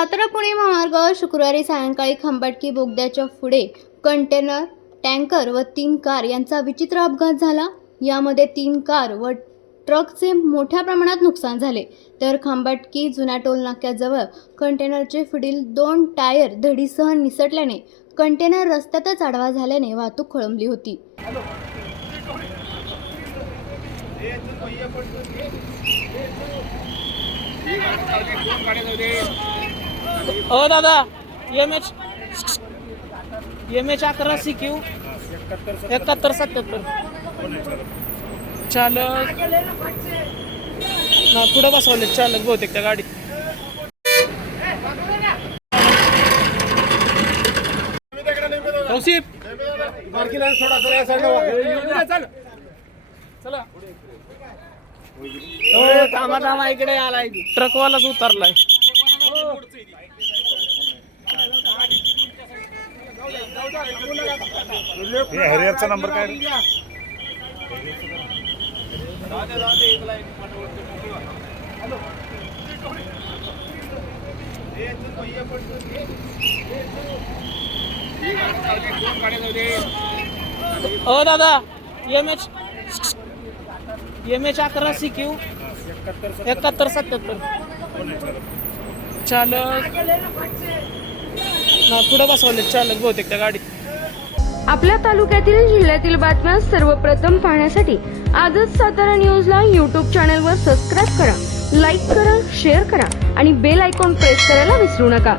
मार्गावर शुक्रवारी सायंकाळी खंबाटकी बोगद्याच्या पुढे कंटेनर टँकर व तीन कार यांचा विचित्र अपघात झाला. यामध्ये तीन कार व ट्रकचे मोठ्या प्रमाणात नुकसान झाले. तर खांबाटकी जुन्या टोल नाक्याजवळ कंटेनरचे पुढील दोन टायर धडीसह निसटल्याने कंटेनर रस्त्यातच आडवा झाल्याने वाहतूक खोळंबली होती. हो दादा एम एच एम एच अकरा सी क्यू एकाहत्तर सत्याहत्तर. चालक. ना पुढं बसवले चालक बहुतेक त्या गाडीत. तौसिफ चला. हो थांबा थांबा इकडे आलाय. ट्रकवालाच उतरलाय. हे हरिहरचा नंबर काय रे? दादा एम एच एम एच अकरा सी क्यू. एकाहत्तर सत्याहत्तर. चालक पुढं बसवले चालक बहुतेक त्या गाडीत. आपल्या तालुक्यातील जिल्ह्यातील बातम्या सर्वप्रथम पाहण्यासाठी आजच सातारा न्यूजला यूट्यूब चॅनलवर सबस्क्राईब करा लाईक करा शेअर करा आणि बेल आयकॉन प्रेस करायला विसरू नका.